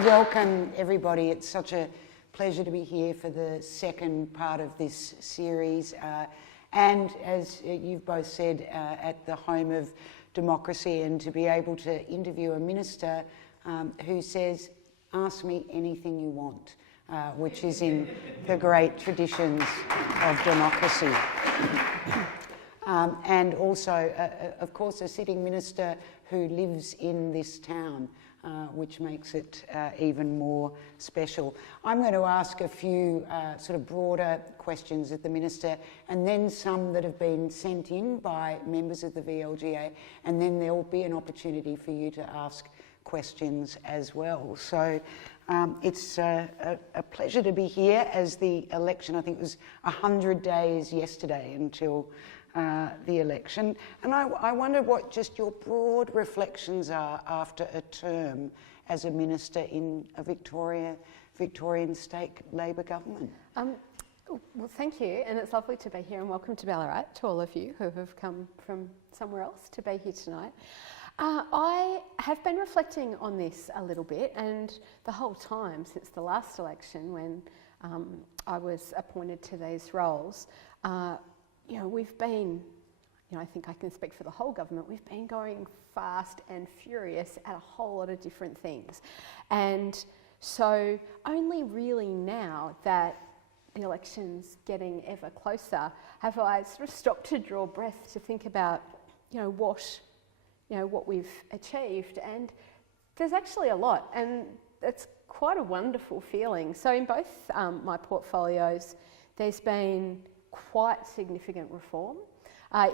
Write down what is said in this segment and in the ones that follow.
Welcome everybody. It's such a pleasure to be here for the second part of this series. And as you've both said, at the home of democracy, and to be able to interview a minister who says, ask me anything you want, which is in the great traditions of democracy. And also, of course, a sitting minister who lives in this town, which makes it even more special. I'm going to ask a few sort of broader questions of the Minister, and then some that have been sent in by members of the VLGA, and then there will be an opportunity for you to ask questions as well. So it's a pleasure to be here, as the election, I think it was 100 days yesterday until the election. And I wonder what just your broad reflections are after a term as a minister in a Victorian state Labor government. Well, thank you, and it's lovely to be here, and welcome to Ballarat, to all of you who have come from somewhere else to be here tonight. I have been reflecting on this a little bit, and the whole time since the last election, when I was appointed to these roles, we've been, I think I can speak for the whole government, we've been going fast and furious at a whole lot of different things. And so only really now that the election's getting ever closer have I sort of stopped to draw breath to think about, what we've achieved. And there's actually a lot, and it's quite a wonderful feeling. So in both my portfolios, there's been quite significant reform.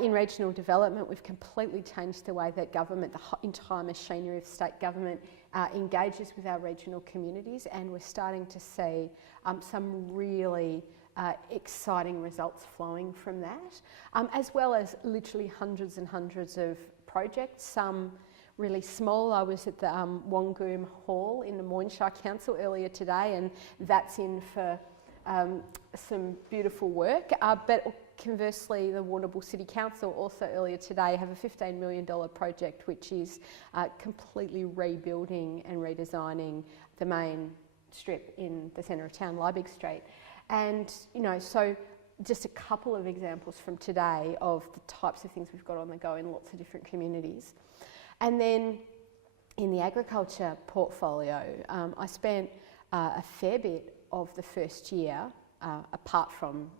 In regional development, we've completely changed the way that government, the entire machinery of state government, engages with our regional communities, and we're starting to see some really exciting results flowing from that, as well as literally hundreds and hundreds of projects, some really small. I was at the Wangoom Hall in the Moyne-Shire Council earlier today, and that's in for some beautiful work, but conversely the Warrnambool City Council also earlier today have a $15 million project which is completely rebuilding and redesigning the main strip in the centre of town, Liebig Street. And so just a couple of examples from today of the types of things we've got on the go in lots of different communities. And then in the agriculture portfolio, I spent a fair bit of the first year, apart from,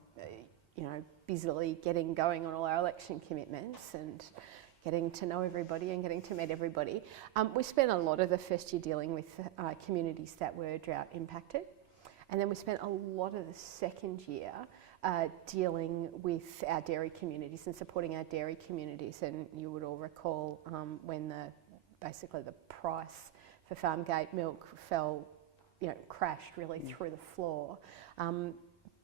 busily getting going on all our election commitments and getting to know everybody and getting to meet everybody. We spent a lot of the first year dealing with communities that were drought impacted. And then we spent a lot of the second year dealing with our dairy communities and supporting our dairy communities. And you would all recall when basically the price for farm gate milk fell, crashed really through the floor,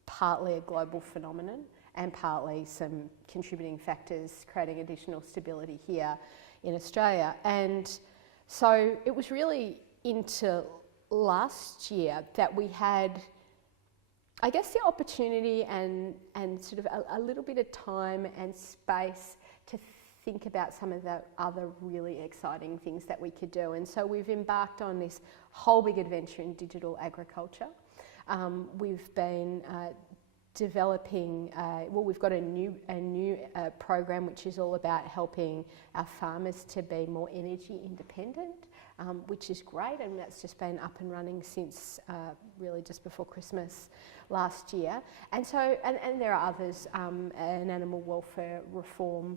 partly a global phenomenon and partly some contributing factors creating additional stability here in Australia. And so it was really into last year that we had, I guess, the opportunity and sort of a little bit of time and space to think about some of the other really exciting things that we could do. And so we've embarked on this whole big adventure in digital agriculture. We've been developing, we've got a new program which is all about helping our farmers to be more energy independent, which is great, and that's just been up and running since really just before Christmas last year. And so, and there are others, an animal welfare reform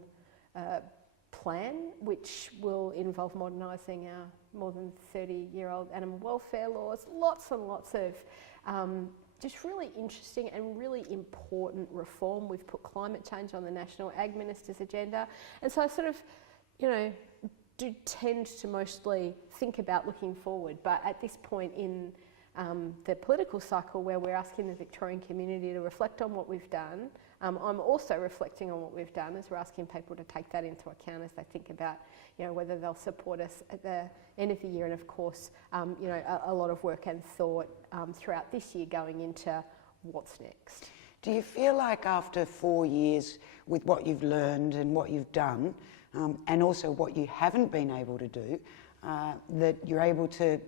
plan, which will involve modernising our more than 30-year-old animal welfare laws, lots and lots of just really interesting and really important reform. We've put climate change on the National Ag Minister's agenda. And so I sort of, do tend to mostly think about looking forward. But at this point in the political cycle where we're asking the Victorian community to reflect on what we've done, I'm also reflecting on what we've done as we're asking people to take that into account as they think about, whether they'll support us at the end of the year. And of course, a lot of work and thought throughout this year going into what's next. Do you feel like after 4 years, with what you've learned and what you've done, and also what you haven't been able to do, that you're able to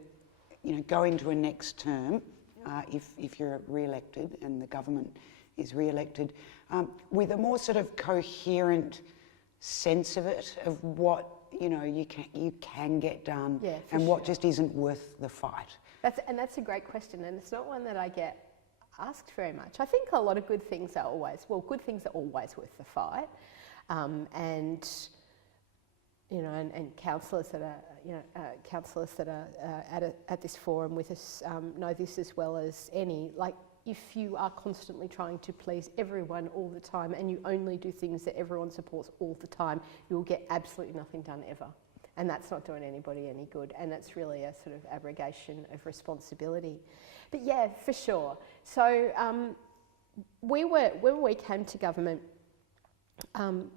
go into a next term, if you're re-elected and the government is re-elected, with a more sort of coherent sense of it, of what you can get done, and what just isn't worth the fight? That's a great question, and it's not one that I get asked very much. I think a lot of good things are always worth the fight, and councillors that are at this forum with us know this as well as any. Like, if you are constantly trying to please everyone all the time and you only do things that everyone supports all the time, you'll get absolutely nothing done ever. And that's not doing anybody any good. And that's really a sort of abrogation of responsibility. But yeah, for sure. So when we came to government,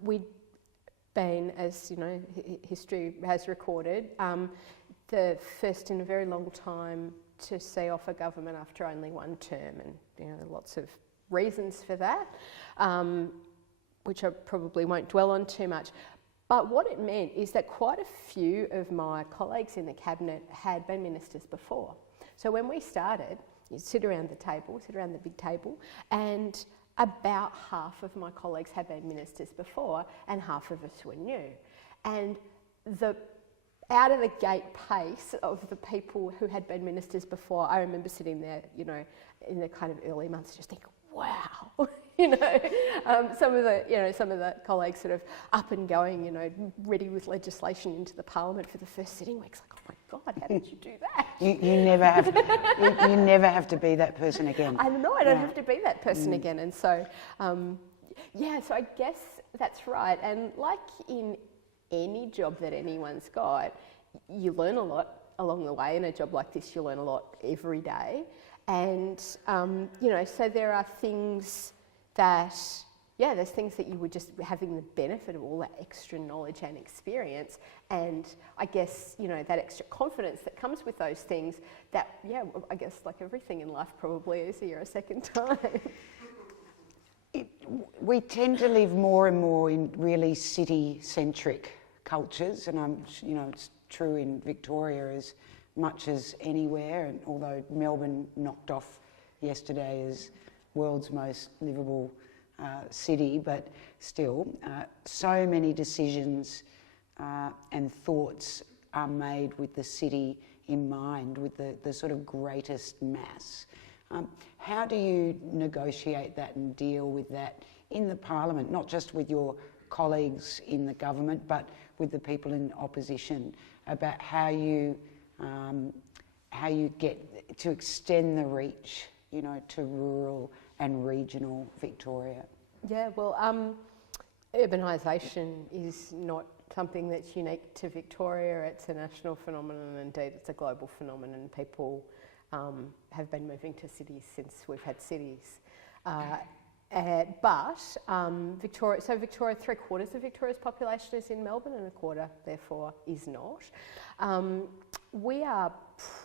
we'd been, as history has recorded, the first in a very long time to see off a government after only one term, and lots of reasons for that, which I probably won't dwell on too much. But what it meant is that quite a few of my colleagues in the cabinet had been ministers before. So when we started, you'd sit around the big table, and about half of my colleagues had been ministers before, and half of us were new. And the out of the gate pace of the people who had been ministers before, I remember sitting there, in the kind of early months, just thinking, wow, some of the colleagues sort of up and going, ready with legislation into the Parliament for the first sitting weeks. Like, oh my God, how did you do that? You never have to, you never have to be that person again. I know, I don't have to be that person again. And so, so I guess that's right. And like in any job that anyone's got, you learn a lot along the way. In a job like this, you learn a lot every day. And, so there are things that, there's things that you were just having the benefit of all that extra knowledge and experience. And I guess, that extra confidence that comes with those things that, I guess like everything in life probably is here a second time. We tend to live more and more in really city-centric cultures, and it's true in Victoria as much as anywhere, and although Melbourne knocked off yesterday as world's most livable city, but still, so many decisions and thoughts are made with the city in mind, with the sort of greatest mass. How do you negotiate that and deal with that in the Parliament, not just with your colleagues in the government, but with the people in opposition, about how you get to extend the reach, to rural and regional Victoria? Yeah, well, urbanisation is not something that's unique to Victoria. It's a national phenomenon, and indeed it's a global phenomenon. People have been moving to cities since we've had cities. But Victoria, 3/4 of Victoria's population is in Melbourne, and 1/4, therefore, is not. We are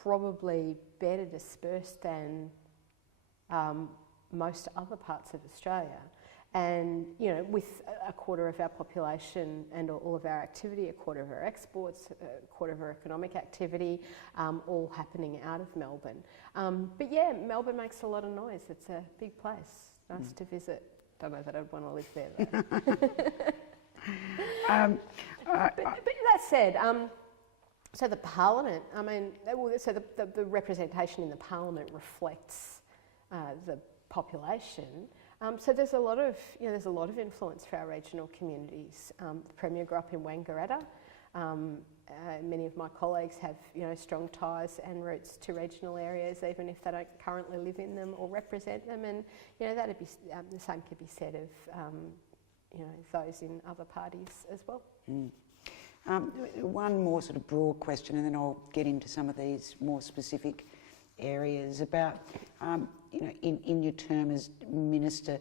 probably better dispersed than most other parts of Australia. And, with 1/4 of our population and all of our activity, 1/4 of our exports, 1/4 of our economic activity, all happening out of Melbourne. But yeah, Melbourne makes a lot of noise. It's a big place. Nice to visit. Don't know that I'd want to live there though. But that said, so the Parliament, so the representation in the Parliament reflects the population. So there's a lot of influence for our regional communities. The Premier grew up in Wangaratta. Many of my colleagues have, strong ties and roots to regional areas, even if they don't currently live in them or represent them. And, that'd be the same could be said of, those in other parties as well. One more sort of broad question, and then I'll get into some of these more specific areas about, in your term as minister,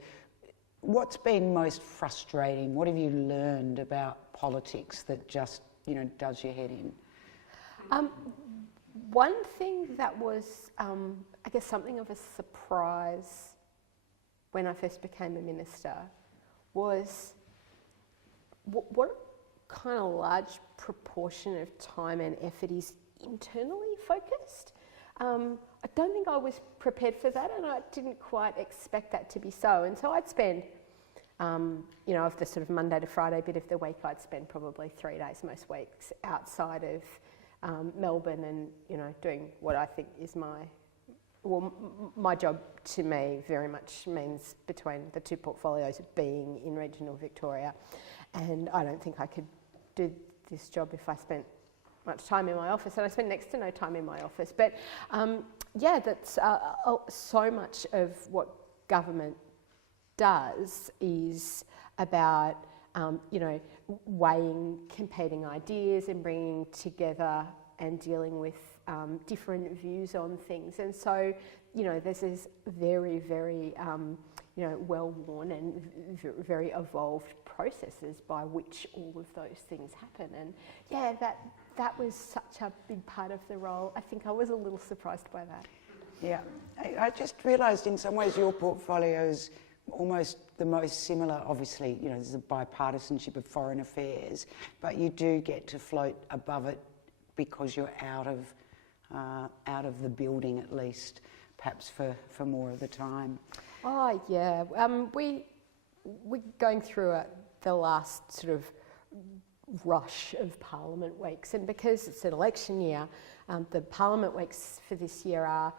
what's been most frustrating? What have you learned about politics that just, does your head in? One thing that was, I guess, something of a surprise when I first became a minister was what kind of large proportion of time and effort is internally focused. I don't think I was prepared for that, and I didn't quite expect that to be so. And so I'd spend, you know, of the sort of Monday to Friday bit of the week, I'd spend probably 3 days most weeks outside of Melbourne, and, you know, doing what I think is my job to me very much means between the two portfolios being in regional Victoria. And I don't think I could do this job if I spent much time in my office, and I spend next to no time in my office. But yeah, that's so much of what government does is about, you know, weighing competing ideas and bringing together and dealing with different views on things. And so, you know, there's this very, very, you know, well-worn and very evolved processes by which all of those things happen. And yeah, that was such a big part of the role. I think I was a little surprised by that. Yeah, I just realised in some ways your portfolio is almost the most similar. Obviously, you know, there's a bipartisanship of foreign affairs, but you do get to float above it because you're out of the building, at least, perhaps for more of the time. Oh yeah, we're going through the last sort of rush of Parliament weeks, and because it's an election year, the Parliament weeks for this year are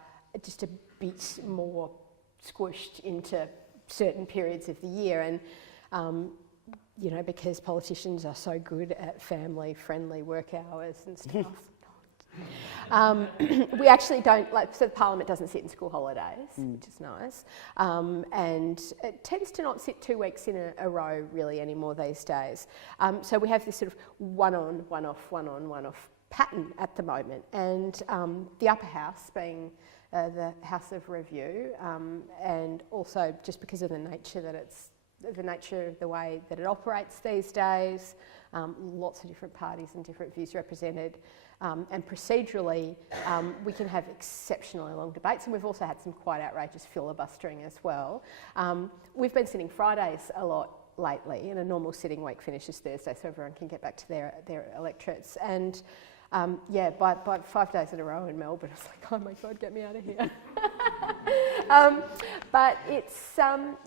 just a bit more squished into certain periods of the year, and you know, because politicians are so good at family-friendly work hours and stuff. We actually don't, like, so the Parliament doesn't sit in school holidays, which is nice, and it tends to not sit 2 weeks in a row really anymore these days. So we have this sort of one-on, one-off, one-on, one-off pattern at the moment, and the upper house being the House of Review, and also just because of the nature of the way that it operates these days, lots of different parties and different views represented, and procedurally we can have exceptionally long debates, and we've also had some quite outrageous filibustering as well. We've been sitting Fridays a lot lately, and a normal sitting week finishes Thursday so everyone can get back to their electorates, and yeah, by 5 days in a row in Melbourne, I was like, oh my God, get me out of here. But it's,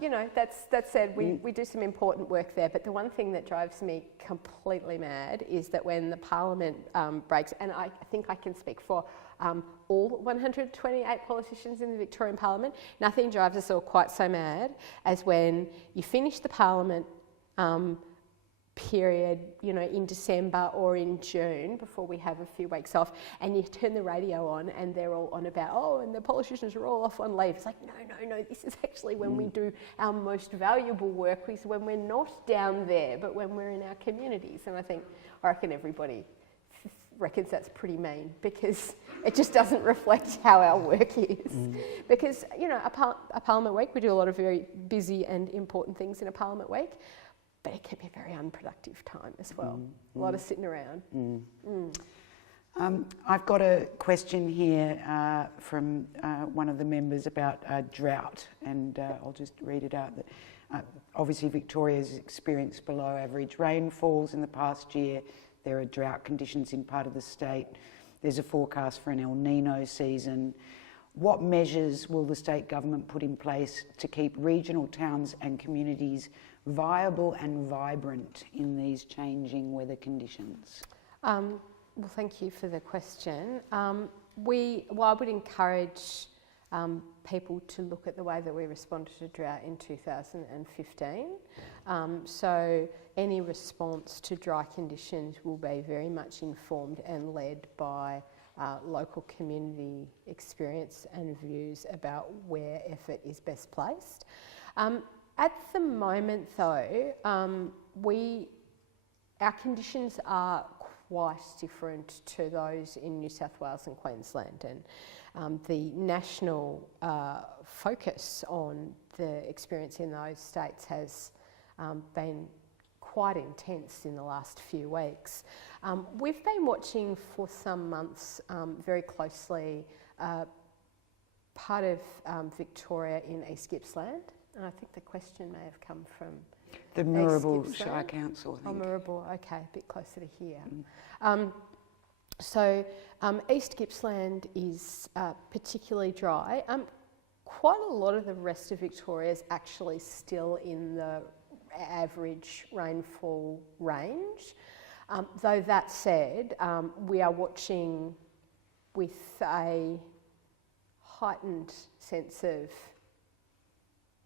you know, that said, we do some important work there, but the one thing that drives me completely mad is that when the Parliament breaks, and I think I can speak for all 128 politicians in the Victorian Parliament, nothing drives us all quite so mad as when you finish the Parliament period, you know, in December or in June, before we have a few weeks off, and you turn the radio on and they're all on about, oh, and the politicians are all off on leave. It's like, no, this is actually when we do our most valuable work, is when we're not down there, but when we're in our communities. And I reckon everybody reckons that's pretty mean, because it just doesn't reflect how our work is. Because, you know, a Parliament week, we do a lot of very busy and important things in a Parliament week, but it can be a very unproductive time as well. A lot of sitting around. I've got a question here from one of the members about drought, and I'll just read it out. Obviously, Victoria has experienced below average rainfalls in the past year. There are drought conditions in part of the state. There's a forecast for an El Nino season. What measures will the state government put in place to keep regional towns and communities viable and vibrant in these changing weather conditions? Well, thank you for the question. I would encourage people to look at the way that we responded to drought in 2015. So any response to dry conditions will be very much informed and led by local community experience and views about where effort is best placed. At the moment, though, our conditions are quite different to those in New South Wales and Queensland, and the national focus on the experience in those states has been quite intense in the last few weeks. We've been watching for some months very closely part of Victoria in East Gippsland. And I think the question may have come from the Moorabool Shire Council, I think. Oh, Moorabool, okay, a bit closer to here. So East Gippsland is particularly dry. Quite a lot of the rest of Victoria is actually still in the average rainfall range. Though that said, we are watching with a heightened sense of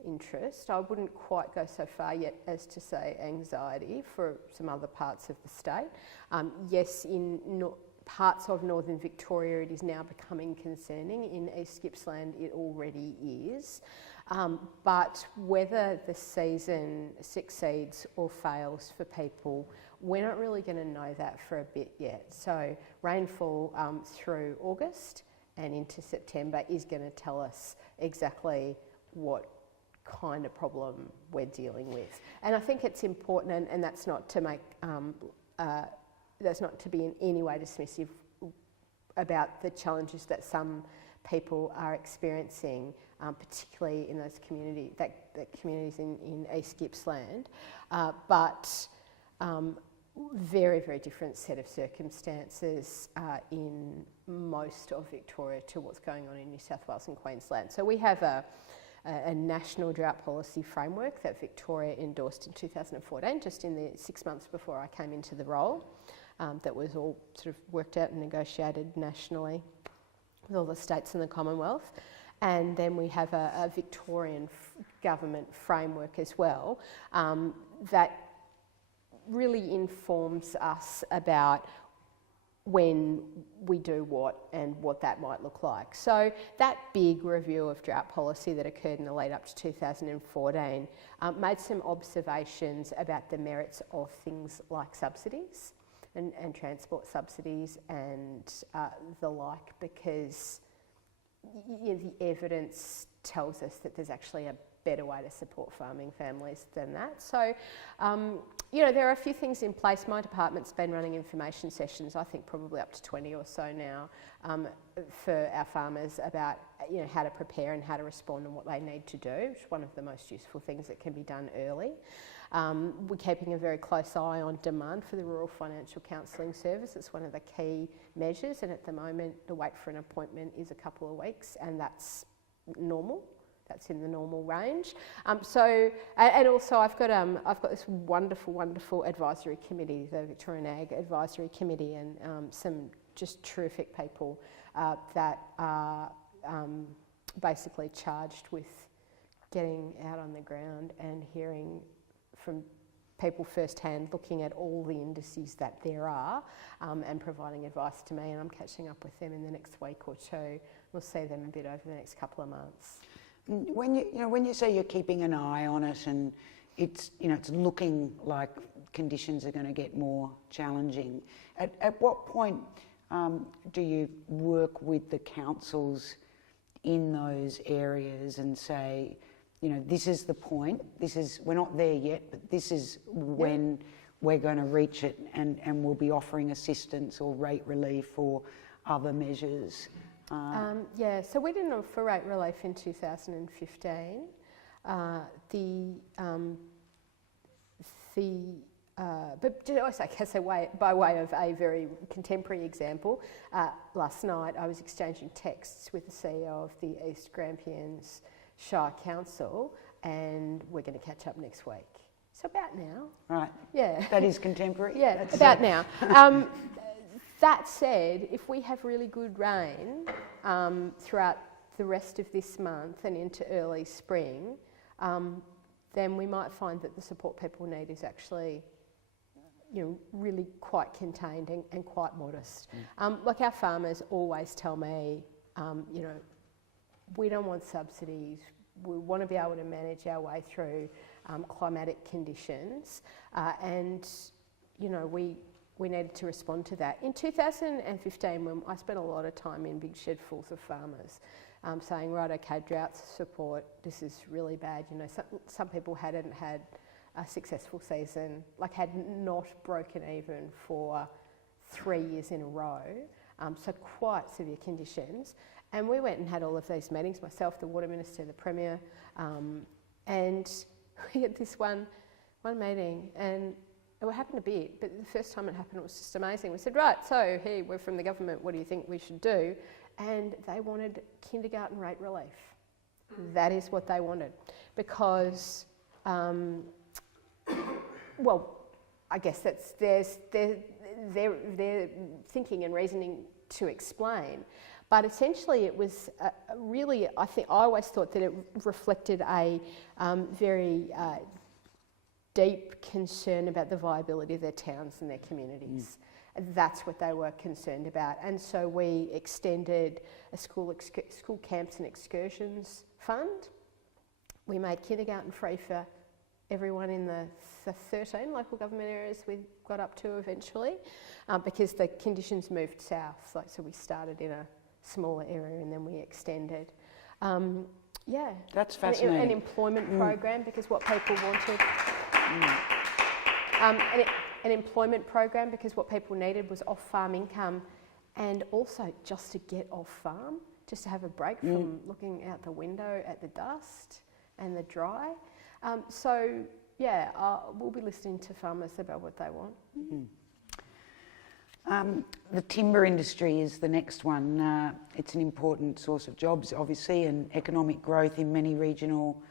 interest. I wouldn't quite go so far yet as to say anxiety for some other parts of the state. Yes, in parts of northern Victoria it is now becoming concerning. In East Gippsland it already is. But whether the season succeeds or fails for people, we're not really going to know that for a bit yet. So rainfall through August and into September is going to tell us exactly what kind of problem we're dealing with. And I think it's important, and that's not to make, that's not to be in any way dismissive about the challenges that some people are experiencing, particularly in those communities, that communities in East Gippsland, but very, very different set of circumstances in most of Victoria to what's going on in New South Wales and Queensland. So we have a national drought policy framework that Victoria endorsed in 2014, just in the 6 months before I came into the role, that was all sort of worked out and negotiated nationally with all the states in the Commonwealth. And then we have a Victorian government framework as well that really informs us about when we do what and what that might look like. So that big review of drought policy that occurred in the lead up to 2014 made some observations about the merits of things like subsidies and transport subsidies and the like, because the evidence tells us that there's actually a better way to support farming families than that. So, there are a few things in place. My department's been running information sessions, I think probably up to 20 or so now, for our farmers about how to prepare and how to respond and what they need to do, which is one of the most useful things that can be done early. We're keeping a very close eye on demand for the Rural Financial Counselling Service. It's one of the key measures, and at the moment the wait for an appointment is a couple of weeks, and that's normal. That's in the normal range. And also I've got this wonderful advisory committee, the Victorian Ag Advisory Committee, and some just terrific people that are basically charged with getting out on the ground and hearing from people firsthand, looking at all the indices that there are, and providing advice to me. And I'm catching up with them in the next week or two. We'll see them a bit over the next couple of months. When you say you're keeping an eye on it, and it's looking like conditions are going to get more challenging, at what point do you work with the councils in those areas and say, this is the point, we're not there yet, but this is when we're going to reach it, and we'll be offering assistance or rate relief or other measures? So we didn't offer rate relief in 2015. But I guess by way of a very contemporary example, last night I was exchanging texts with the CEO of the East Grampians Shire Council, and we're going to catch up next week. So about now. Right. Yeah. That is contemporary? Yeah, that's about now. That said, if we have really good rain throughout the rest of this month and into early spring, then we might find that the support people need is actually really quite contained and quite modest. Like our farmers always tell me, we don't want subsidies. We want to be able to manage our way through climatic conditions, and we needed to respond to that. In 2015, when I spent a lot of time in big shedfuls of farmers, saying, right, okay, drought support, this is really bad. Some people hadn't had a successful season, had not broken even for 3 years in a row, so quite severe conditions. And we went and had all of these meetings, myself, the Water Minister, the Premier, and we had this one meeting, and It happened a bit, but the first time it happened, it was just amazing. We said, right, so here, we're from the government, what do you think we should do? And they wanted kindergarten rate relief. That is what they wanted. Because, well, I guess that's their thinking and reasoning to explain. But essentially it was really, I always thought that it reflected a very deep concern about the viability of their towns and their communities. That's what they were concerned about. And so we extended a school camps and excursions fund. We made kindergarten free for everyone in the 13 local government areas we got up to eventually, because the conditions moved south. So we started in a smaller area and then we extended. Yeah. That's fascinating. An employment program, because what people wanted. An employment program, because what people needed was off-farm income, and also just to get off-farm, just to have a break from looking out the window at the dust and the dry. So, yeah, we'll be listening to farmers about what they want. The timber industry is the next one. It's an important source of jobs, obviously, and economic growth in many regional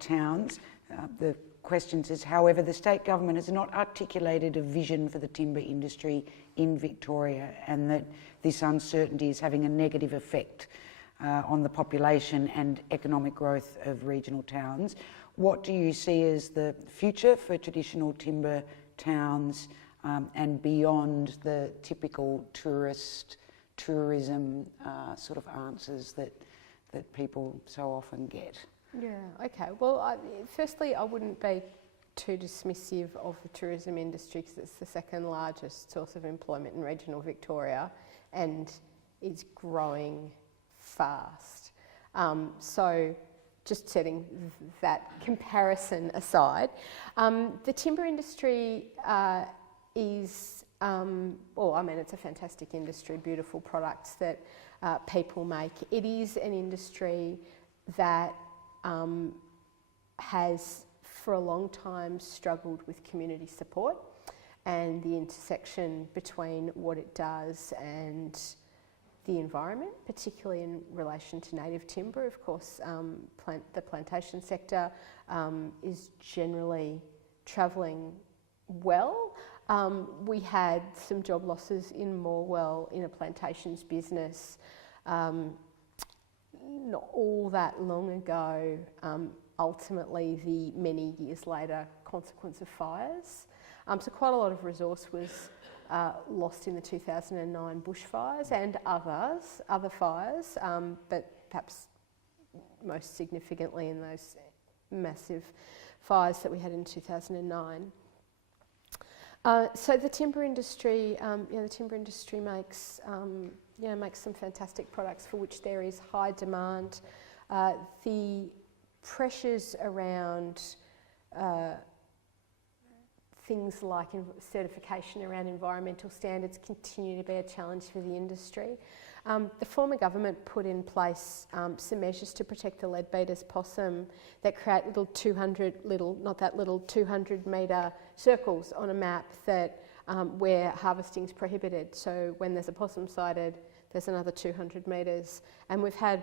towns. The question says, however, the state government has not articulated a vision for the timber industry in Victoria, and that this uncertainty is having a negative effect on the population and economic growth of regional towns. What do you see as the future for traditional timber towns and beyond the typical tourism sort of answers that people so often get? Yeah, okay. Well, firstly, I wouldn't be too dismissive of the tourism industry, because it's the second largest source of employment in regional Victoria and is growing fast. So just setting that comparison aside, the timber industry is, it's a fantastic industry, beautiful products that people make. It is an industry that has for a long time struggled with community support and the intersection between what it does and the environment, particularly in relation to native timber. Of course, the plantation sector is generally travelling well. We had some job losses in Morwell in a plantations business not all that long ago, ultimately the many years later consequence of fires. So quite a lot of resource was lost in the 2009 bushfires and other fires, but perhaps most significantly in those massive fires that we had in 2009. So the timber industry, makes makes some fantastic products for which there is high demand. The pressures around things like certification around environmental standards continue to be a challenge for the industry. The former government put in place some measures to protect the leadbeater's possum that create 200 metre circles on a map that where harvesting is prohibited. So when there's a possum sighted, there's another 200 metres, and we've had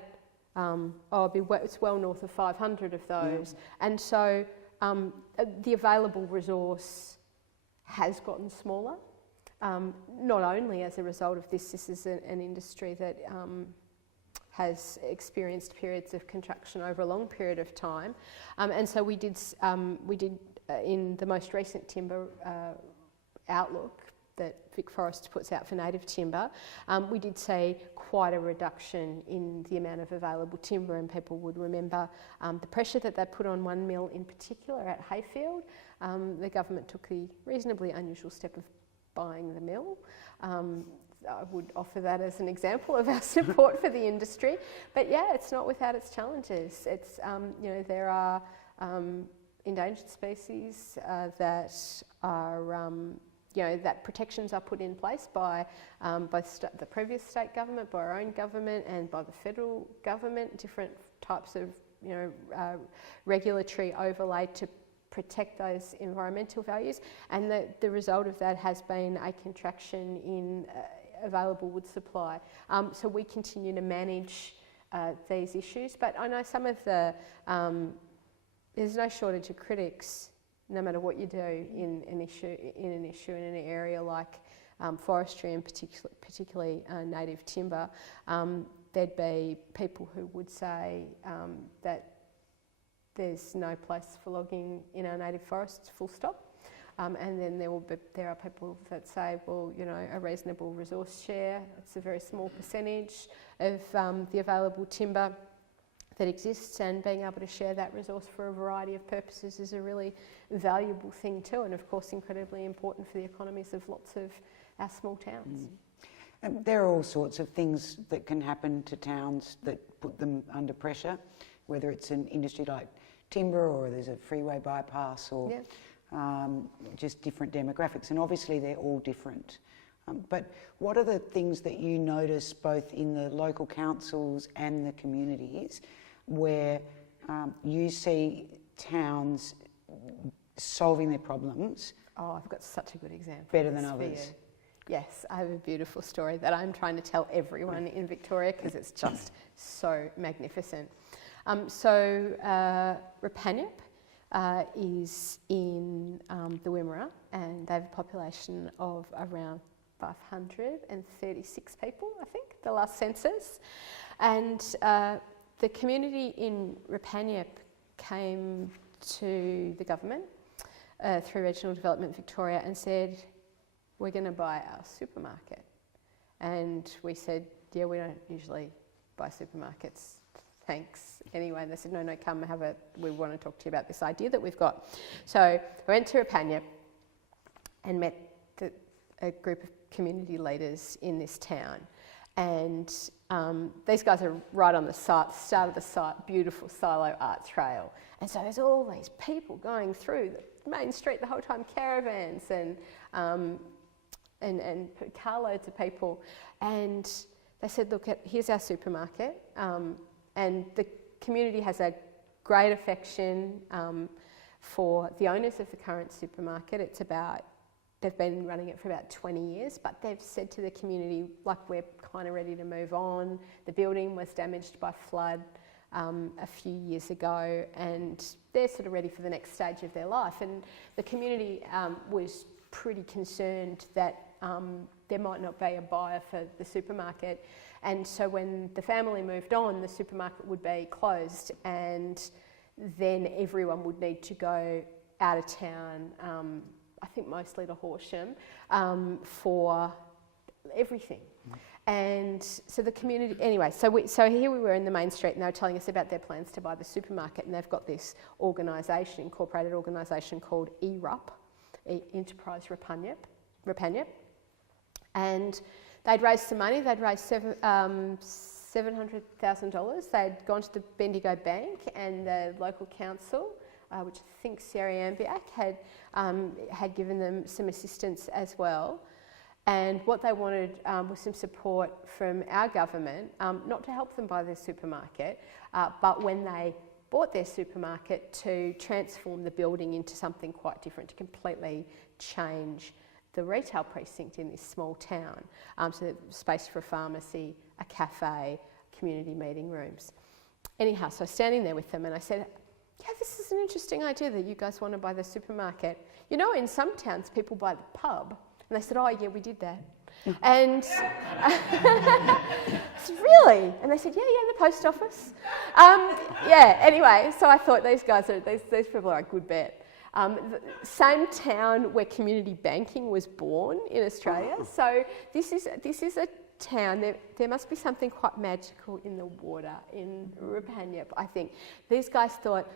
it's well north of 500 of those, and so the available resource has gotten smaller. Not only as a result of this is an industry that has experienced periods of contraction over a long period of time, and so we did in the most recent timber outlook that Vic Forest puts out for native timber, we did see quite a reduction in the amount of available timber, and people would remember the pressure that they put on one mill in particular at Hayfield. The government took the reasonably unusual step of buying the mill. I would offer that as an example of our support for the industry. But yeah, it's not without its challenges. It's there are endangered species that are that protections are put in place by both the previous state government, by our own government, and by the federal government. Different types of regulatory overlay to protect those environmental values, and the result of that has been a contraction in available wood supply. So we continue to manage these issues, but I know some of the, there's no shortage of critics, no matter what you do in an issue in an area like forestry and particularly native timber. There'd be people who would say that there's no place for logging in our native forests, full stop. And then there are people that say, well, you know, a reasonable resource share, it's a very small percentage of the available timber that exists, and being able to share that resource for a variety of purposes is a really valuable thing too, and of course incredibly important for the economies of lots of our small towns. And there are all sorts of things that can happen to towns that put them under pressure, whether it's an industry like timber or there's a freeway bypass or just different demographics, and obviously they're all different. But what are the things that you notice both in the local councils and the communities where you see towns solving their problems? Oh, I've got such a good example. Better than others. Yes, I have a beautiful story that I'm trying to tell everyone in Victoria because it's just so magnificent. Rapanyup is in the Wimmera, and they have a population of around 536 people, I think, the last census. And the community in Rapanyup came to the government through Regional Development Victoria and said, we're going to buy our supermarket. And we said, yeah, we don't usually buy supermarkets, thanks. Anyway, they said, no, come have we want to talk to you about this idea that we've got. So I went to Rapanyup and met a group of community leaders in this town. And these guys are right on the start of the site, beautiful silo art trail. And so there's all these people going through the main street the whole time, caravans and carloads of people. And they said, look, here's our supermarket. And the community has a great affection for the owners of the current supermarket. They've been running it for about 20 years, but they've said to the community, like, we're kind of ready to move on. The building was damaged by flood a few years ago, and they're sort of ready for the next stage of their life. And the community was pretty concerned that there might not be a buyer for the supermarket. And so when the family moved on, the supermarket would be closed, and then everyone would need to go out of town, I think mostly to Horsham, for everything. And so the community, anyway, so here we were in the main street, and they were telling us about their plans to buy the supermarket, and they've got this organisation, incorporated organisation called ERUP, Enterprise Rapanyup. And they'd raised some money. They'd raised $700,000. They'd gone to the Bendigo Bank and the local council, which I think Sierra Ambiac had given them some assistance as well. And what they wanted was some support from our government, not to help them buy their supermarket, but when they bought their supermarket, to transform the building into something quite different, to completely change the retail precinct in this small town. So space for a pharmacy, a cafe, community meeting rooms. Anyhow, so I was standing there with them and I said, yeah, this is an interesting idea that you guys want to buy the supermarket. You know, in some towns people buy the pub. And they said, oh yeah, we did that. And I said, really? And they said, yeah, the post office. Anyway, so I thought these people are a good bet. Same town where community banking was born in Australia. So this is a town. There must be something quite magical in the water in Rapanyup, I think. These guys thought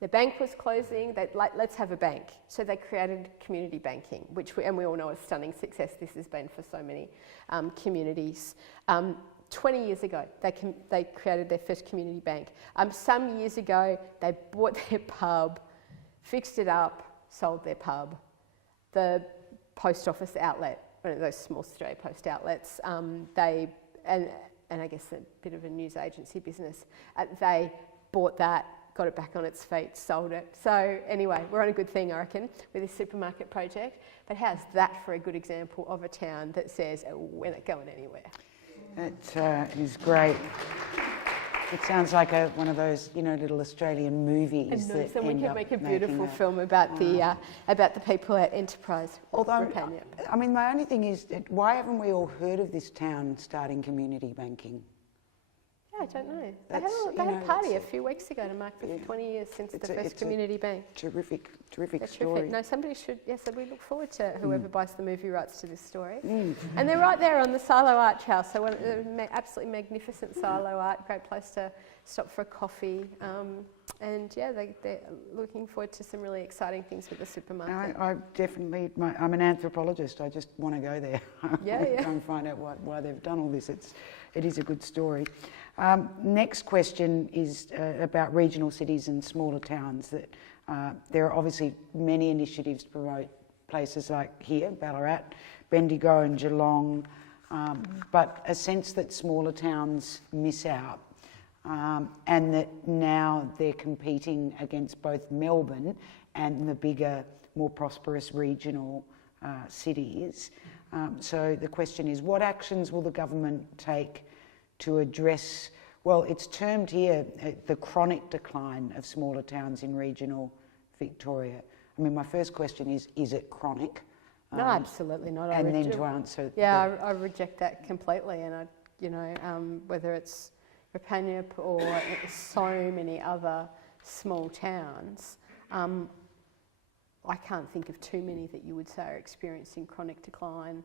the bank was closing. Let's have a bank. So they created community banking, and we all know a stunning success this has been for so many communities. 20 years ago, they created their first community bank. Some years ago, they bought their pub, fixed it up, sold their pub. The post office outlet, one of those small stray post outlets, and I guess a bit of a news agency business, they bought that, got it back on its feet, sold it. So anyway, we're on a good thing, I reckon, with this supermarket project. But how's that for a good example of a town that says, oh, we're not going anywhere? It is great. It sounds like one of those, little Australian movies. And someone could make a beautiful film about the people at Enterprise. Although, I mean, my only thing is, why haven't we all heard of this town starting community banking? Yeah, I don't know. They had a party a few weeks ago to mark the 20 years since the first community bank. Terrific story. Terrific. No, somebody should, so we look forward to whoever buys the movie rights to this story. And they're right there on the Silo Arch House, so absolutely magnificent Silo art, great place to stop for a coffee. And yeah, they're looking forward to some really exciting things with the supermarket. I definitely, I'm an anthropologist, I just want to go there. Yeah. Go and find out why they've done all this. It is a good story. Next question is about regional cities and smaller towns. That there are obviously many initiatives to promote places like here, Ballarat, Bendigo and Geelong, but a sense that smaller towns miss out, and that now they're competing against both Melbourne and the bigger, more prosperous regional cities. So the question is, what actions will the government take to address, well, it's termed here the chronic decline of smaller towns in regional Victoria? I mean, my first question is it chronic? No, absolutely not. And then to answer... Yeah, I reject that completely. And, whether it's Rapaniup or so many other small towns, I can't think of too many that you would say are experiencing chronic decline,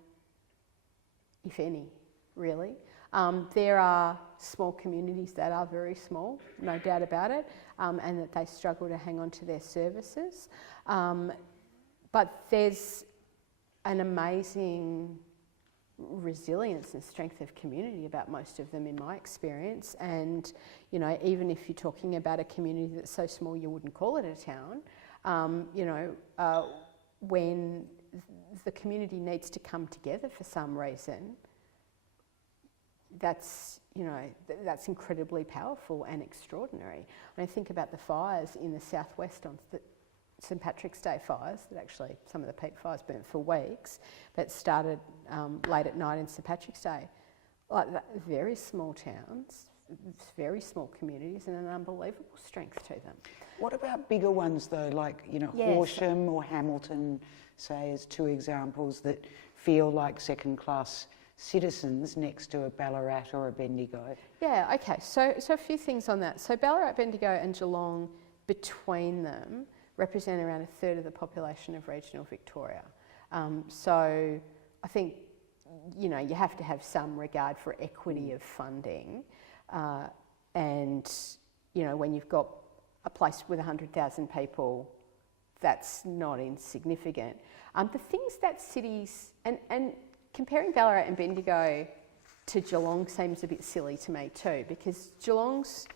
if any, really. There are small communities that are very small, no doubt about it, and that they struggle to hang on to their services. But there's an amazing resilience and strength of community about most of them, in my experience. And, even if you're talking about a community that's so small you wouldn't call it a town, when the community needs to come together for some reason, that's incredibly powerful and extraordinary. And I think about the fires in the southwest on the St Patrick's Day fires, that actually some of the peat fires burnt for weeks, but started late at night in St Patrick's Day. Like that, very small towns, very small communities, and an unbelievable strength to them. What about bigger ones though, like Horsham or Hamilton, say, as two examples that feel like second-class citizens next to a Ballarat or a Bendigo? Yeah, okay, so a few things on that. So Ballarat, Bendigo and Geelong, between them, represent around a third of the population of regional Victoria. So I think, you have to have some regard for equity of funding. And, when you've got a place with 100,000 people, that's not insignificant. The things that cities, and comparing Ballarat and Bendigo to Geelong seems a bit silly to me too, because Geelong's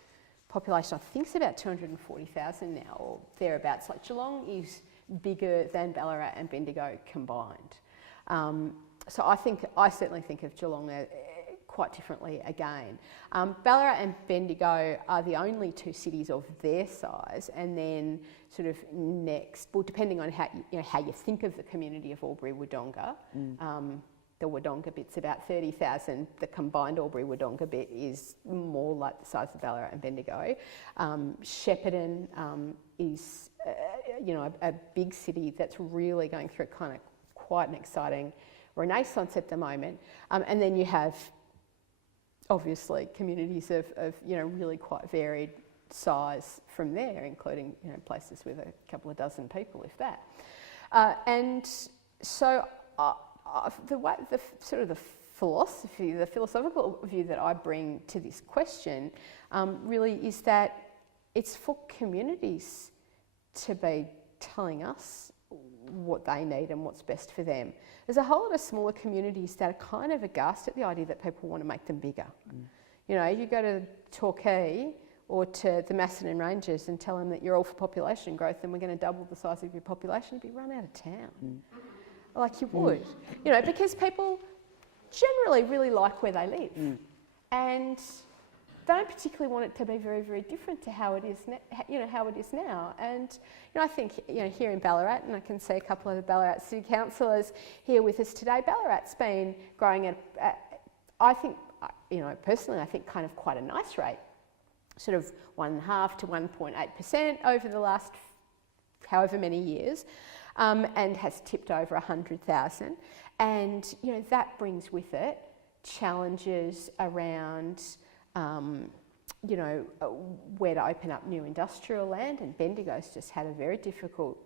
population, I think, is about 240,000 now, or thereabouts. Like, Geelong is bigger than Ballarat and Bendigo combined. So I certainly think of Geelong quite differently again. Ballarat and Bendigo are the only two cities of their size, and then sort of next, well, depending on how you think of the community of Albury-Wodonga, the Wodonga bit's about 30,000. The combined Albury-Wodonga bit is more like the size of Ballarat and Bendigo. Shepparton is, a big city that's really going through kind of quite an exciting renaissance at the moment. And then you have, obviously, communities of really quite varied size from there, including places with a couple of dozen people, if that. And so the philosophical view that I bring to this question really is that it's for communities to be telling us what they need and what's best for them. There's a whole lot of smaller communities that are kind of aghast at the idea that people want to make them bigger. You go to Torquay or to the Macedon Ranges and tell them that you're all for population growth and we're going to double the size of your population, you'd be run out of town. Like you would. Because people generally really like where they live. And they don't particularly want it to be very, very different to how it is, how it is now. And I think here in Ballarat, and I can see a couple of the Ballarat City Councillors here with us today. Ballarat's been growing at I think, personally, I think kind of quite a nice rate, sort of 1.5 to 1.8% over the last however many years, and has tipped over 100,000. And that brings with it challenges around where to open up new industrial land, and Bendigo's just had a very difficult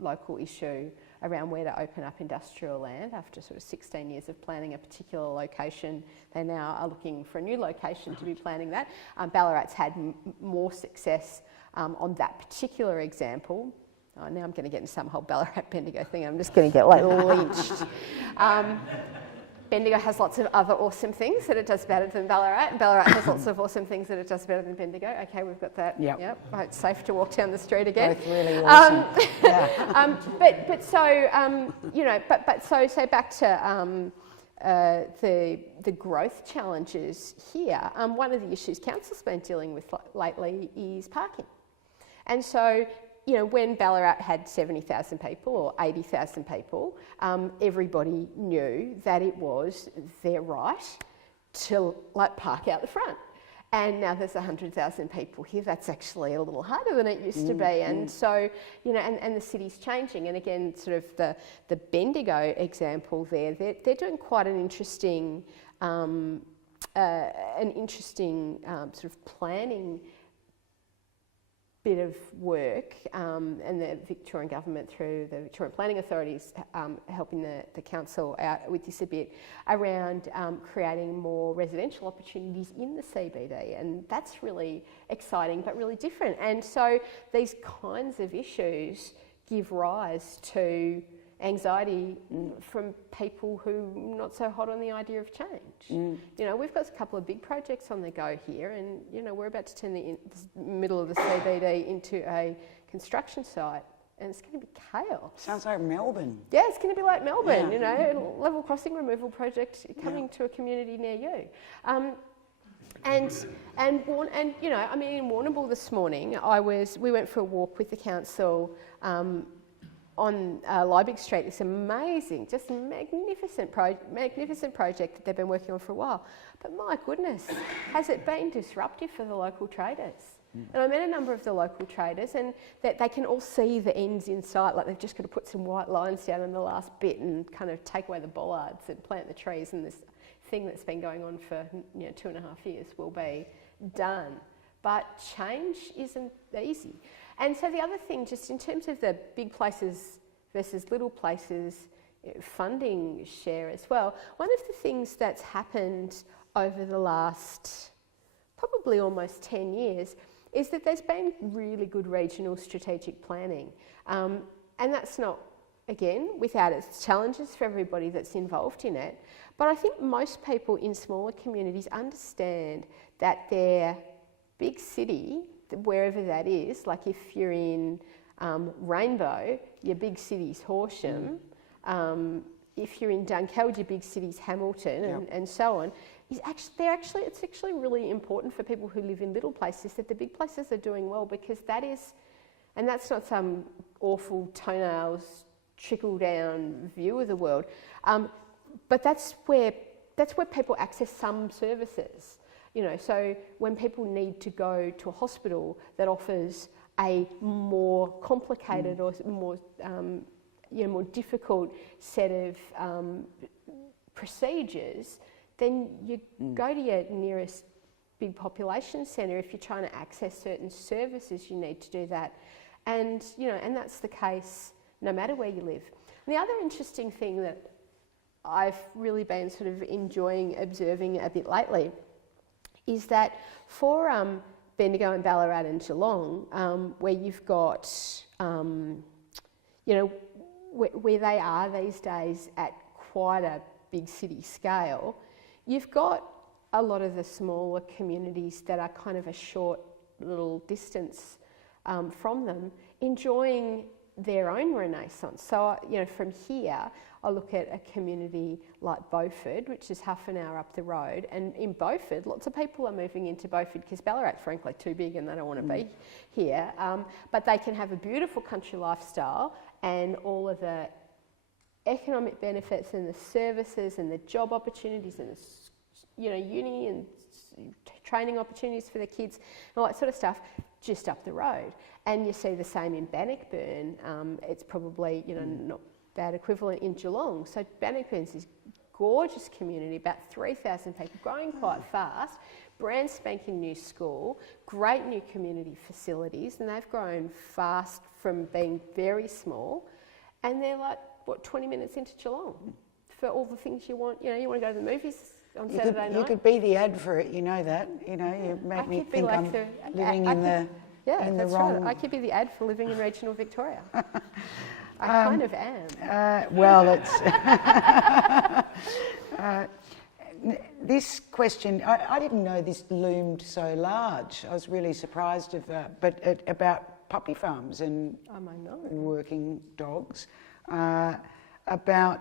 local issue around where to open up industrial land after sort of 16 years of planning a particular location. They now are looking for a new location to be planning that. Ballarat's had more success on that particular example. Oh, now I'm going to get into some whole Ballarat Bendigo thing. I'm just going to get lynched. Bendigo has lots of other awesome things that it does better than Ballarat, and Ballarat has lots of awesome things that it does better than Bendigo. Okay, we've got that. Yep. It's safe to walk down the street again. Both really awesome. So back to the growth challenges here. One of the issues council's been dealing with lately is parking, and so. When Ballarat had 70,000 people or 80,000 people, everybody knew that it was their right to park out the front. And now there's 100,000 people here. That's actually a little harder than it used to be. And so, and the city's changing. And again, sort of the Bendigo example there, they're doing quite an interesting sort of planning bit of work, and the Victorian government through the Victorian Planning Authorities helping the council out with this a bit around creating more residential opportunities in the CBD, and that's really exciting but really different. And so these kinds of issues give rise to anxiety from people who are not so hot on the idea of change. We've got a couple of big projects on the go here, and we're about to turn the middle of the CBD into a construction site, and it's going to be chaos. Sounds like Melbourne. Yeah, it's going to be like Melbourne. A level crossing removal project coming to a community near you. In Warrnambool this morning, we went for a walk with the council. On Liebig Street, this amazing, just magnificent project that they've been working on for a while. But my goodness, has it been disruptive for the local traders? And I met a number of the local traders, and that they can all see the ends in sight, like they've just got to put some white lines down in the last bit and kind of take away the bollards and plant the trees, and this thing that's been going on for 2.5 years will be done. But change isn't easy. And so the other thing, just in terms of the big places versus little places funding share as well, one of the things that's happened over the last probably almost 10 years is that there's been really good regional strategic planning. And that's not, again, without its challenges for everybody that's involved in it. But I think most people in smaller communities understand that their big city, wherever that is, like if you're in Rainbow, your big city's Horsham. If you're in Dunkeld, your big city's Hamilton, and so on. It's actually really important for people who live in little places that the big places are doing well, because that's not some awful toenails trickle down view of the world, but that's where people access some services. So when people need to go to a hospital that offers a more complicated or more difficult set of procedures, then you go to your nearest big population centre. If you're trying to access certain services, you need to do that, and that's the case no matter where you live. And the other interesting thing that I've really been sort of enjoying observing a bit lately is that for Bendigo and Ballarat and Geelong, where you've got, where they are these days at quite a big city scale, you've got a lot of the smaller communities that are kind of a short little distance from them, enjoying their own renaissance. So, from here, I look at a community like Beaufort, which is half an hour up the road. And in Beaufort, lots of people are moving into Beaufort because Ballarat's frankly too big and they don't want to be here. But they can have a beautiful country lifestyle and all of the economic benefits and the services and the job opportunities and the, uni and training opportunities for the kids and all that sort of stuff just up the road. And you see the same in Bannockburn. It's probably, not bad equivalent in Geelong. So Bannockburn's this gorgeous community, about 3,000 people, growing quite fast, brand spanking new school, great new community facilities, and they've grown fast from being very small. And they're like, 20 minutes into Geelong for all the things you want. You want to go to the movies on Saturday night. You could be the ad for it, you know that. You make me think I'm living in the wrong... Right. I could be the ad for living in regional Victoria. I kind of am. Well, it's... this question, I didn't know this loomed so large. I was really surprised of that. But about puppy farms and working dogs. About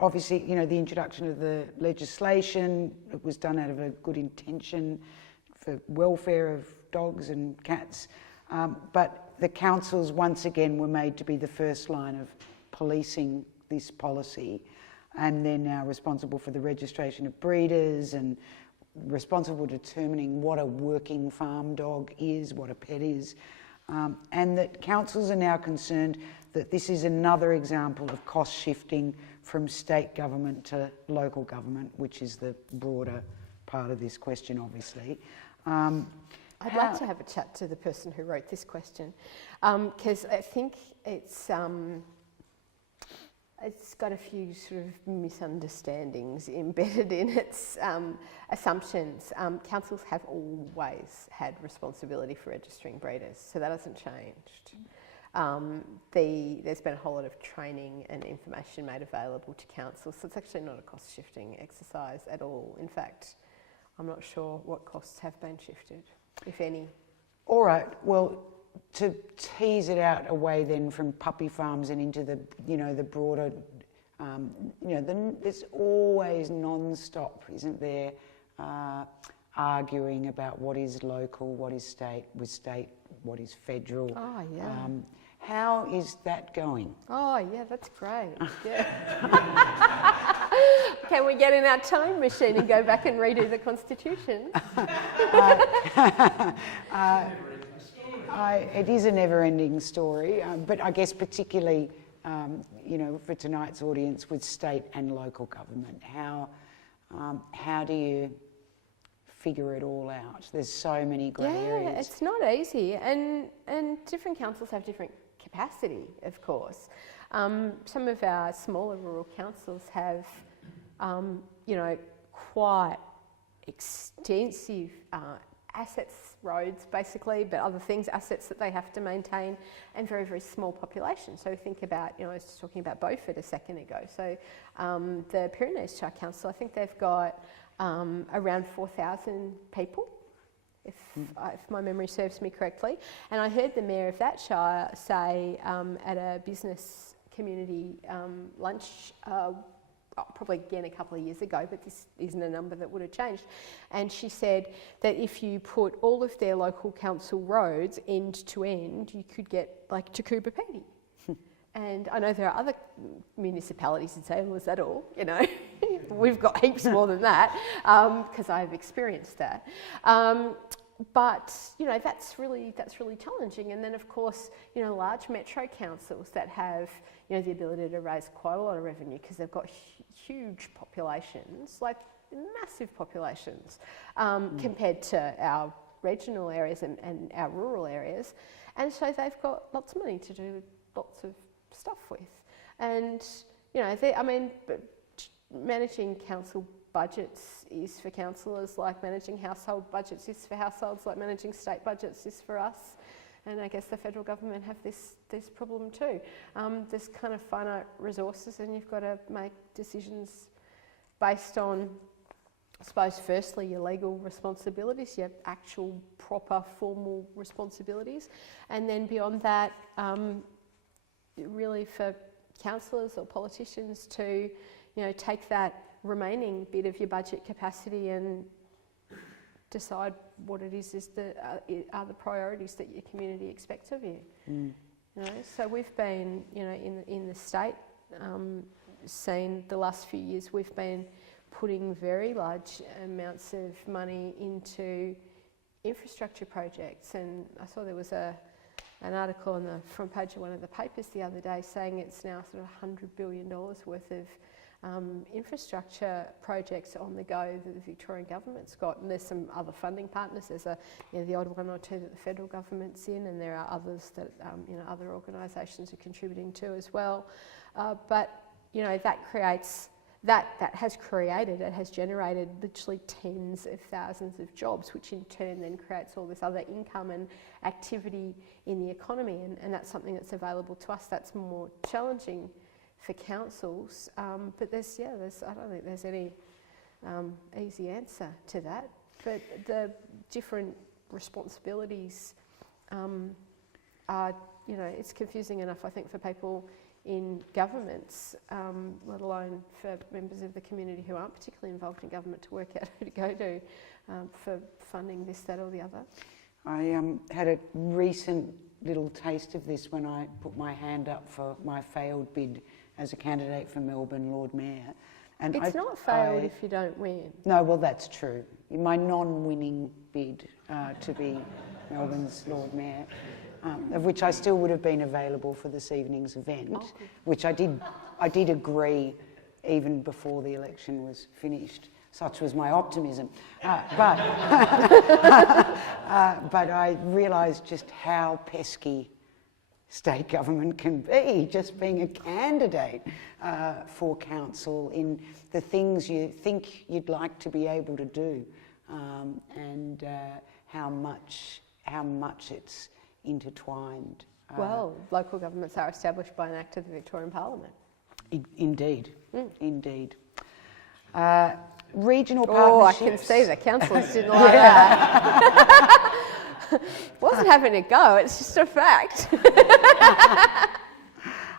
obviously, the introduction of the legislation. It was done out of a good intention for welfare of dogs and cats. But the councils once again were made to be the first line of policing this policy, and they're now responsible for the registration of breeders and responsible for determining what a working farm dog is, what a pet is. And that councils are now concerned that this is another example of cost shifting from state government to local government, which is the broader part of this question, obviously. I'd like to have a chat to the person who wrote this question, because I think it's got a few sort of misunderstandings embedded in its assumptions. Councils have always had responsibility for registering breeders, so that hasn't changed. There's been a whole lot of training and information made available to councils, so it's actually not a cost-shifting exercise at all. In fact, I'm not sure what costs have been shifted, if any. All right, well, to tease it out away then from puppy farms and into the, the broader, there's always non-stop, isn't there, arguing about what is local, what is state, what is federal. Oh, yeah. How is that going? Oh, yeah, that's great. Yeah. Can we get in our time machine and go back and redo the Constitution? It is a never-ending story, but I guess particularly, for tonight's audience with state and local government, how do you figure it all out? There's so many grey areas. Yeah, it's not easy, and different councils have different capacity, of course. Some of our smaller rural councils have, quite extensive assets, roads basically, but other things, assets that they have to maintain, and very, very small population. So think about, I was just talking about Beaufort a second ago. So the Pyrenees Shire Council, I think they've got around 4,000 people, if my memory serves me correctly. And I heard the mayor of that shire say at a business community lunch, probably again a couple of years ago, but this isn't a number that would have changed. And she said that if you put all of their local council roads end to end, you could get like Tacuba Pedy. And I know there are other municipalities that say, well, is that all? We've got heaps more than that, because I've experienced that. But that's really challenging. And then of course, large metro councils that have the ability to raise quite a lot of revenue because they've got huge populations, like massive populations, compared to our regional areas and our rural areas. And so they've got lots of money to do lots of stuff with. And managing council budgets is for councillors like managing household budgets is for households, like managing state budgets is for us. And I guess the federal government have this problem too. There's kind of finite resources, and you've got to make decisions based on suppose firstly your legal responsibilities, your actual proper formal responsibilities, and then beyond that, really for councillors or politicians to, take that remaining bit of your budget capacity and decide what it is are the priorities that your community expects of you. So we've been, in the state, seen the last few years we've been putting very large amounts of money into infrastructure projects, and I saw there was an article on the front page of one of the papers the other day saying it's now sort of $100 billion worth of infrastructure projects on the go that the Victorian government's got, and there's some other funding partners. There's the odd one or two that the federal government's in, and there are others that other organisations are contributing to as well. But that has generated literally tens of thousands of jobs, which in turn then creates all this other income and activity in the economy, and that's something that's available to us. That's more challenging for councils, but I don't think there's any easy answer to that. But the different responsibilities are, it's confusing enough, I think, for people in governments, let alone for members of the community who aren't particularly involved in government, to work out who to go to for funding this, that or the other. I had a recent little taste of this when I put my hand up for my failed bid as a candidate for Melbourne Lord Mayor. And it's not failed if you don't win. No, well, that's true. My non-winning bid to be Melbourne's Lord Mayor, of which I still would have been available for this evening's event, which I did agree even before the election was finished. Such was my optimism. But I realised just how pesky state government can be, just being a candidate for council in the things you think you'd like to be able to do, and how much it's intertwined. Well, local governments are established by an act of the Victorian Parliament. Indeed, indeed. Regional partnerships. Oh, I can see the councillors didn't like that. Wasn't having a go, it's just a fact.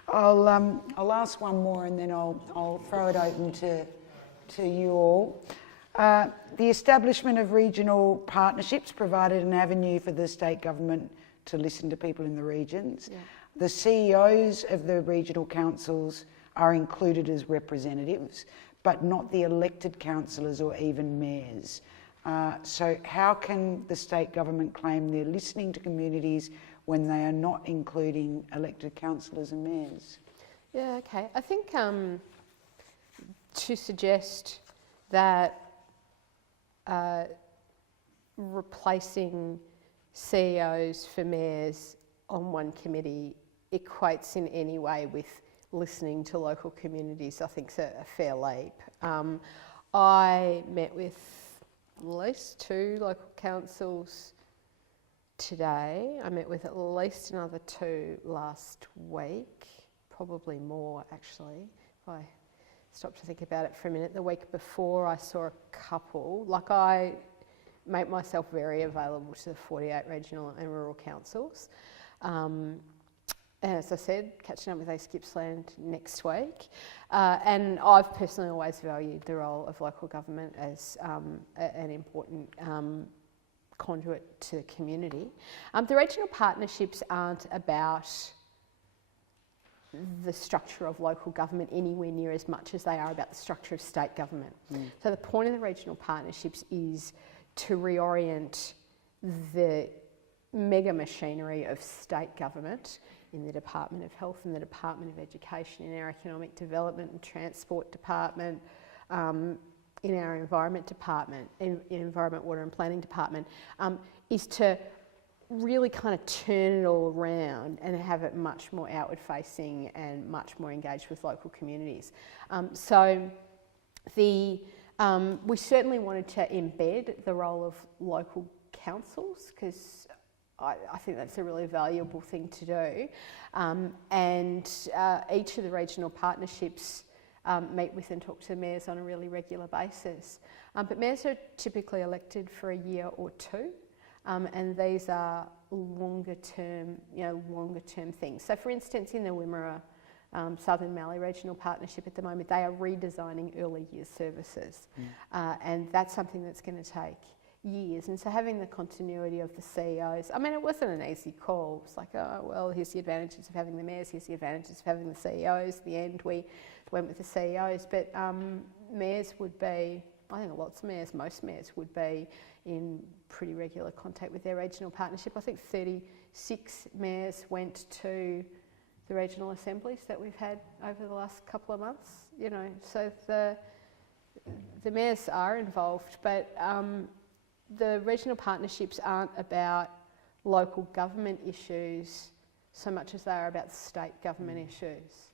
I'll ask one more and then I'll throw it open to you all. The establishment of regional partnerships provided an avenue for the state government to listen to people in the regions. Yeah. The CEOs of the regional councils are included as representatives, but not the elected councillors or even mayors. So how can the state government claim they're listening to communities when they are not including elected councillors and mayors? Yeah, okay. I think to suggest that replacing CEOs for mayors on one committee equates in any way with listening to local communities, I think is a fair leap. I met with at least 2 local councils today. I met with at least another 2 last week, probably more actually, if I stop to think about it for a minute. The week before I saw a couple. Like, I make myself very available to the 48 regional and rural councils. And as I said, catching up with East Gippsland next week. And I've personally always valued the role of local government as an important conduit to the community. The regional partnerships aren't about the structure of local government anywhere near as much as they are about the structure of state government. So the point of the regional partnerships is to reorient the mega machinery of state government in the Department of Health and the Department of Education, in our Economic Development and Transport Department, in our Environment Department, in Environment, Water and Planning Department, is to really kind of turn it all around and have it much more outward facing and much more engaged with local communities. So we certainly wanted to embed the role of local councils, because I think that's a really valuable thing to do. And each of the regional partnerships meet with and talk to mayors on a really regular basis. But mayors are typically elected for a year or two, and these are longer term things. So, for instance, in the Wimmera Southern Mallee Regional Partnership at the moment, they are redesigning early years services, and that's something that's going to take years. And so having the continuity of the CEOs, I mean, it wasn't an easy call. It's like, oh, well, here's the advantages of having the mayors, here's the advantages of having the CEOs. In the end, we went with the CEOs, but mayors would be, I think lots of mayors, most mayors would be in pretty regular contact with their regional partnership. I think 36 mayors went to the regional assemblies that we've had over the last couple of months, you know, so the mayors are involved, but the regional partnerships aren't about local government issues so much as they are about state government issues.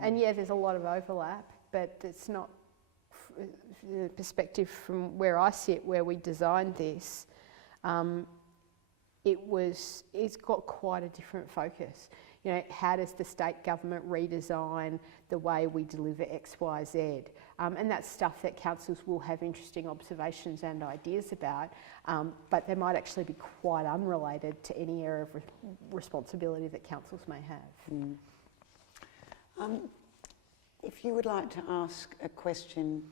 And yeah, there's a lot of overlap, but it's not the perspective from where I sit, where we designed this. It's got quite a different focus. You know, how does the state government redesign the way we deliver X, Y, Z? And that's stuff that councils will have interesting observations and ideas about, but they might actually be quite unrelated to any area of responsibility that councils may have. If you would like to ask a question,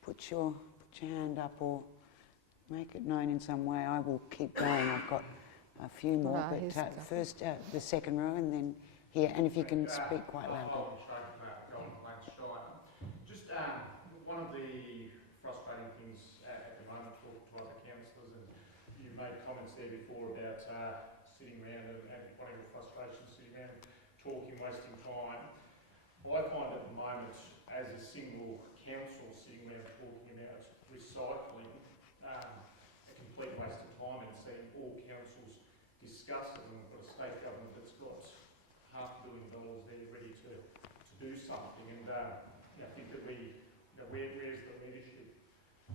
put your hand up or make it known in some way. I will keep going. I've got a few more, but first the second row and then here. And if you can speak quite loudly. Just one of the frustrating things at the moment, talking to other councillors, and you made comments there before about sitting around and one of your frustrations, sitting around talking, wasting time. I find at the moment, as a single council sitting around talking about recycling, a complete waste of time, and seeing all councils discuss it. And we've got a state government that's got $500 million there ready to do something. And I think that where's the leadership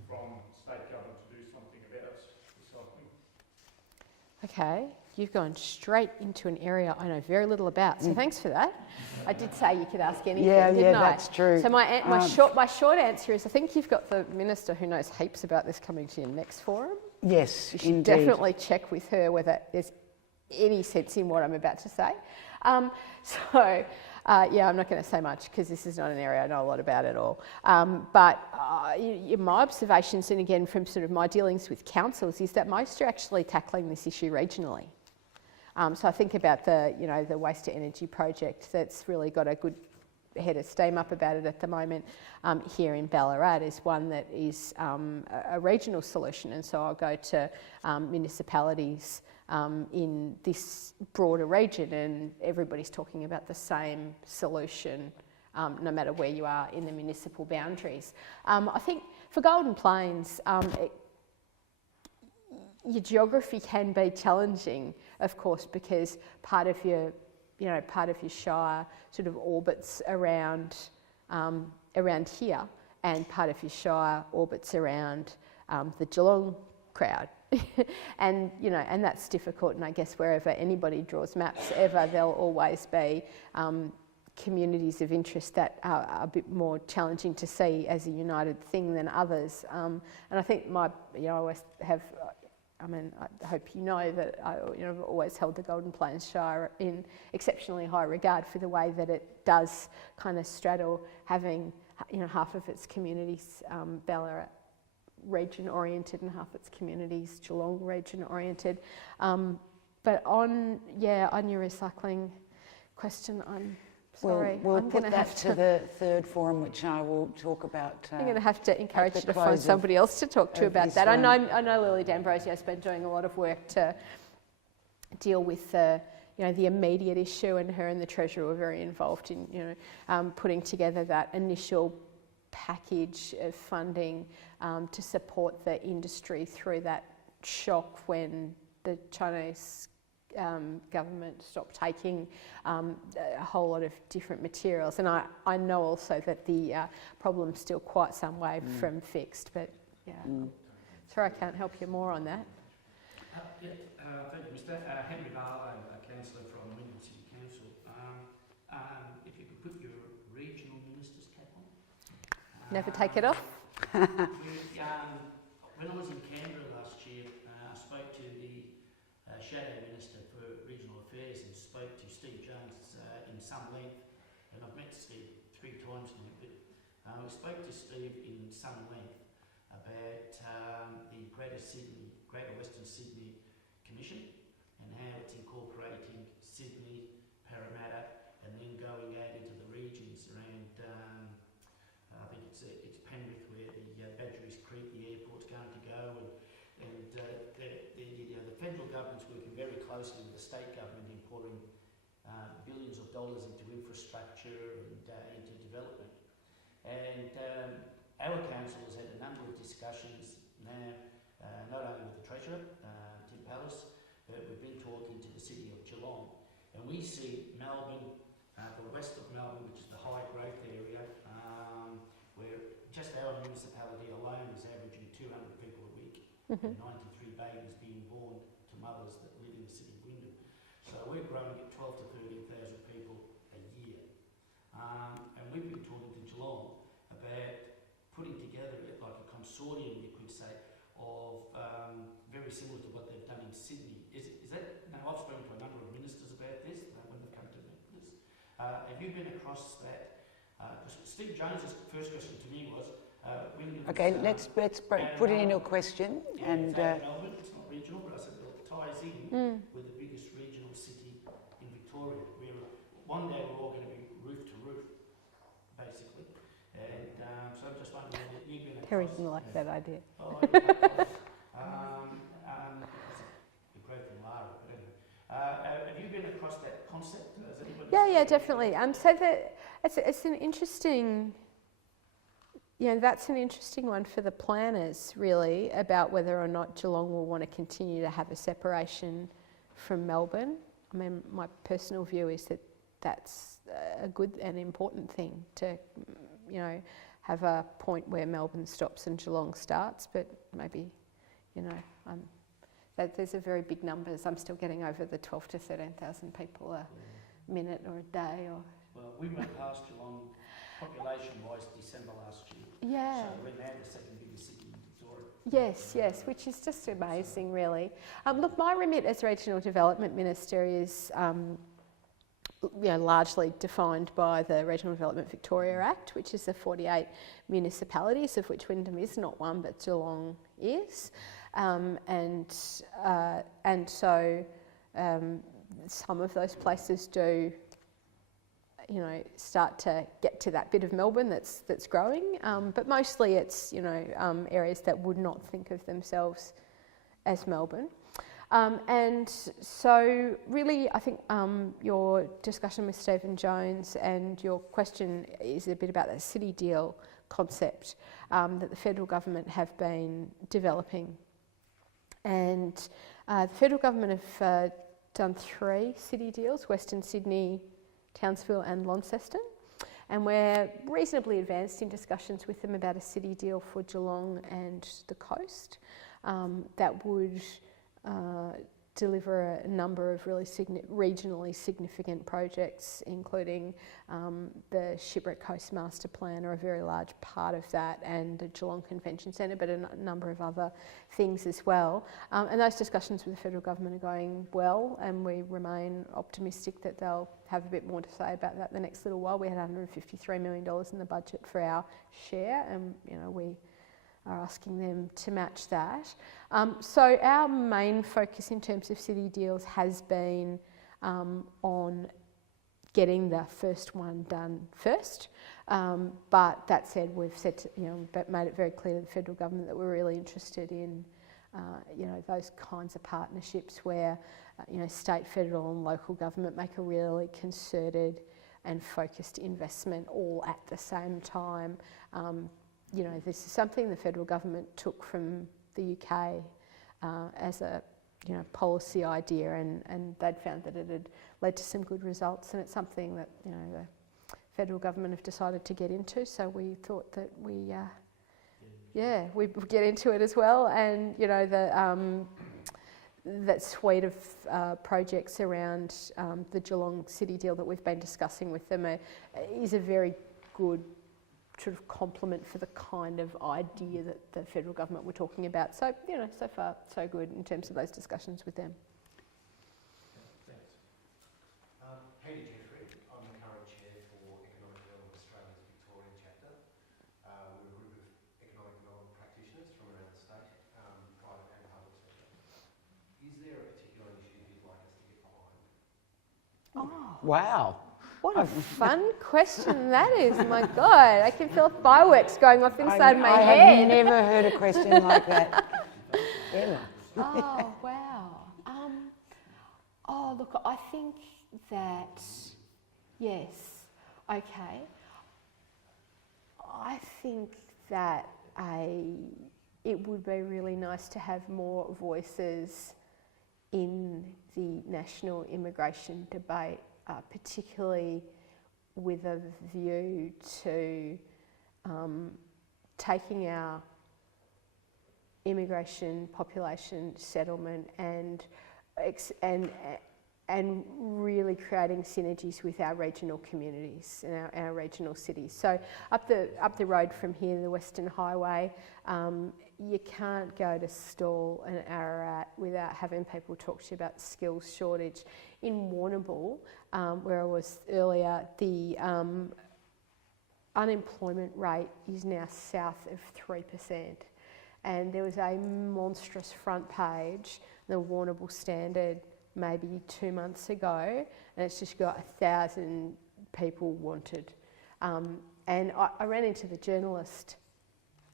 from state government to do something about recycling? Okay, you've gone straight into an area I know very little about, so thanks for that. I did say you could ask anything, didn't I? That's true. So my short answer is I think you've got the Minister who knows heaps about this coming to your next forum. Yes, You should indeed. definitely check with her whether there's any sense in what I'm about to say. I'm not going to say much because this is not an area I know a lot about at all. But my observations, and again from sort of my dealings with councils, is that most are actually tackling this issue regionally. So I think about the waste to energy project that's really got a good head of steam up about it at the moment here in Ballarat is one that is a regional solution, and so I'll go to municipalities in this broader region and everybody's talking about the same solution no matter where you are in the municipal boundaries. I think for Golden Plains, your geography can be challenging, of course, because part of your shire sort of orbits around here, and part of your shire orbits around the Geelong crowd, and that's difficult. And I guess wherever anybody draws maps ever, there'll always be communities of interest that are a bit more challenging to see as a united thing than others. And I think I always have. I hope you know that I've always held the Golden Plains Shire in exceptionally high regard for the way that it does kind of straddle having half of its communities Ballarat region oriented and half its communities Geelong region oriented. But on your recycling question, I'm sorry. We'll put that to the third forum, which I will talk about. I'm going to have to encourage you to find somebody else to talk to about that. I know Lily D'Ambrosio has been doing a lot of work to deal with the immediate issue, and her and the Treasurer were very involved in putting together that initial package of funding to support the industry through that shock when the Chinese government stopped taking a whole lot of different materials. And I know also that the problem's still quite some way from fixed, but sorry I can't help you more on that. Thank you, Mr. Henry Barlow, a councillor from Wyndham City Council. If you could put your regional minister's cap on. Never take it off. When I was in Canberra last year, I spoke to the Shadow Minister for Regional Affairs and spoke to Steve Jones in some length, and I've met Steve 3 times now, but we spoke to Steve in some length about the Greater Western Sydney Commission and how it's incorporating Sydney, Parramatta, and then going out into the regions around, I think it's Penrith where the Badgerys Creek, the airport's going to go, and the federal government's working very closely with the state government in pouring billions of dollars into infrastructure and into development. And our council has had a number of discussions now, not only with the Treasurer, Tim Pallas, but we've been talking to the City of Geelong. And we see Melbourne, the west of Melbourne, which is the high growth area, where just our municipality alone is averaging 200 people a week, and 93 babies being born to mothers that live in the city of Wyndham. So we're growing at 12 to 13,000 people a year. And we've been talking to Geelong about putting together like a consortium, you could say, of very similar to what they've done in Sydney. Is that, now I've spoken to a number of ministers about this when they've come to meet this. Have you been across that? Because Steve Jones's first question to me was, okay, let's put it into a question. Yeah, and it's out of Melbourne, it's not regional, but I said, well, it ties in with the biggest regional city in Victoria, where one day we're all going to be roof to roof, basically. And so I'm just wondering if you've been across... Terry didn't like that idea. Oh, yeah. The growth in Lara, but anyway. Have you been across that concept? Has anybody Yeah, definitely. So it's an interesting, that's an interesting one for the planners, really, about whether or not Geelong will want to continue to have a separation from Melbourne. I mean, my personal view is that that's a good and important thing to, have a point where Melbourne stops and Geelong starts, but maybe, there's a very big numbers. I'm still getting over the 12 to 13,000 people a minute or a day. Or well, we went past Geelong population-wise December last year. Yeah. So we're now the second biggest city in Victoria. Yes, which is just amazing, really. Look, my remit as Regional Development Minister is largely defined by the Regional Development Victoria Act, which is the 48 municipalities, of which Wyndham is not one, but Geelong is. And so some of those places do, start to get to that bit of Melbourne that's growing, but mostly it's, areas that would not think of themselves as Melbourne. And so really, I think your discussion with Stephen Jones and your question is a bit about the city deal concept that the federal government have been developing. And the federal government have done 3 city deals, Western Sydney, Townsville and Launceston. And we're reasonably advanced in discussions with them about a city deal for Geelong and the coast that would deliver a number of really regionally significant projects, including the Shipwreck Coast Master Plan, are a very large part of that, and the Geelong Convention Centre, but a number of other things as well. And those discussions with the federal government are going well, and we remain optimistic that they'll have a bit more to say about that the next little while. We had $153 million in the budget for our share, and we are asking them to match that. So our main focus in terms of city deals has been on getting the first one done first. But that said, we've said, made it very clear to the federal government that we're really interested in, those kinds of partnerships where, state, federal and local government make a really concerted and focused investment all at the same time. This is something the federal government took from the UK as a policy idea, and they'd found that it had led to some good results, and it's something that the federal government have decided to get into. So we thought that we would get into it as well, and that suite of projects around the Geelong City deal that we've been discussing with them is a very good sort of complement for the kind of idea that the federal government were talking about. So, you know, so far so good in terms of those discussions with them. Thanks. Peter Jeffrey, I'm the current chair for Economic Development Australia's Victorian chapter. We're a group of economic development practitioners from around the state, private and public sector. Is there a particular initiative you'd like us to get behind? Oh. Wow. What a fun question that is, my God. I can feel fireworks going off inside my head. I have never heard a question like that, ever. Oh, wow. Oh, look, I think that, yes, okay. I think that it would be really nice to have more voices in the national immigration debate, particularly with a view to taking our immigration, population, settlement and really creating synergies with our regional communities and our regional cities. So up the road from here, the Western Highway, you can't go to Stawell and Ararat without having people talk to you about skills shortage. In Warrnambool, where I was earlier, the unemployment rate is now south of 3%. And there was a monstrous front page, the Warrnambool Standard, maybe 2 months ago, and it's just got 1,000 people wanted. And I ran into the journalist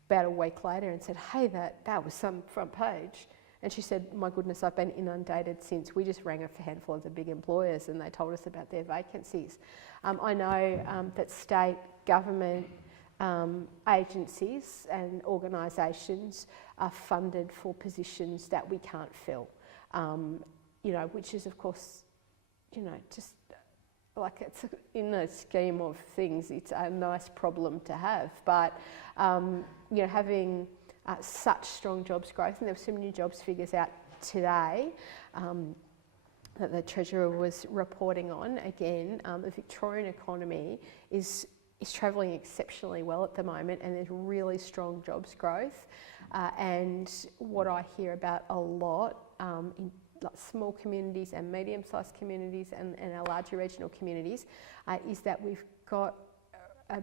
about a week later and said, hey, that was some front page. And she said, my goodness, I've been inundated since. We just rang a handful of the big employers and they told us about their vacancies. I know that state government agencies and organisations are funded for positions that we can't fill. You know, which is, of course, you know, just like it's in the scheme of things, it's a nice problem to have. But, you know, having such strong jobs growth, and there were some new jobs figures out today that the Treasurer was reporting on. Again, the Victorian economy is travelling exceptionally well at the moment, and there's really strong jobs growth. And what I hear about a lot in like small communities and medium-sized communities and our larger regional communities is that we've got a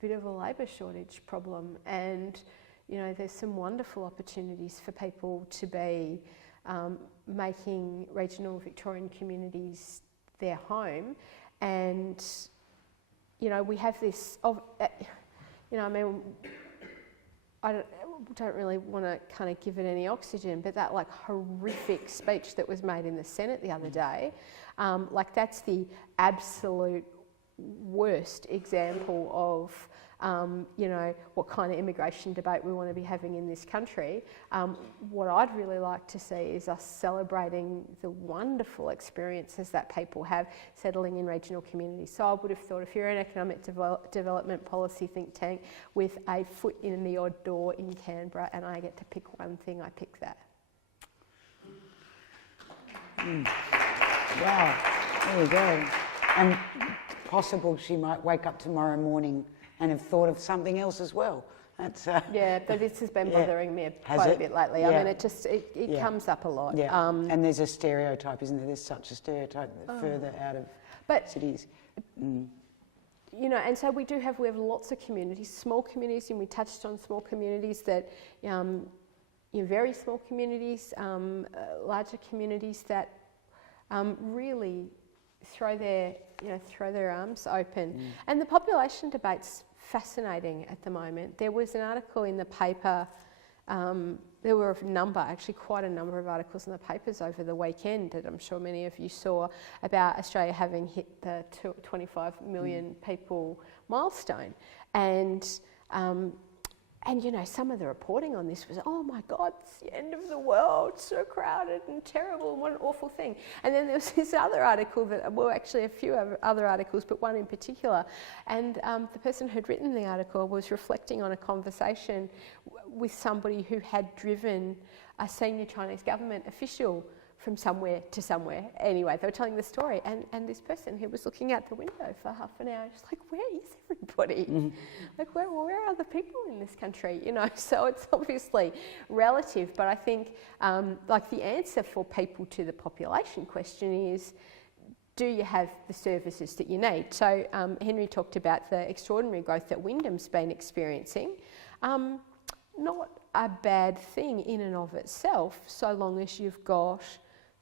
bit of a labour shortage problem, and you know there's some wonderful opportunities for people to be making regional Victorian communities their home. And you know we have this you know, I mean, I don't really want to kind of give it any oxygen, but that like horrific speech that was made in the Senate the other day, like that's the absolute worst example of, you know, what kind of immigration debate we want to be having in this country. What I'd really like to see is us celebrating the wonderful experiences that people have settling in regional communities. So I would have thought if you're an economic development policy think tank with a foot in the odd door in Canberra and I get to pick one thing, I pick that. Wow, there you go. And possible she might wake up tomorrow morning and have thought of something else as well. That's, yeah, but this has been bothering me quite a bit lately. Yeah. I mean, it comes up a lot. Yeah. And there's a stereotype, isn't there? There's such a stereotype further out of cities. You know, and so we have lots of communities, small communities, and we touched on small communities that, you know, very small communities, larger communities that really throw their arms open. And the population debate's fascinating at the moment. There was an article in the paper, there were quite a number of articles in the papers over the weekend that I'm sure many of you saw about Australia having hit the 25 million people milestone. And you know, some of the reporting on this was, oh my God, it's the end of the world, so crowded and terrible, and what an awful thing. And then there was this other article actually a few other articles, but one in particular. And the person who'd written the article was reflecting on a conversation with somebody who had driven a senior Chinese government official from somewhere to somewhere. Anyway, they were telling the story, and this person who was looking out the window for half an hour, just like, where is everybody? Like, where are the people in this country? You know, so it's obviously relative, but I think like the answer for people to the population question is, do you have the services that you need? So Henry talked about the extraordinary growth that Wyndham's been experiencing. Not a bad thing in and of itself, so long as you've got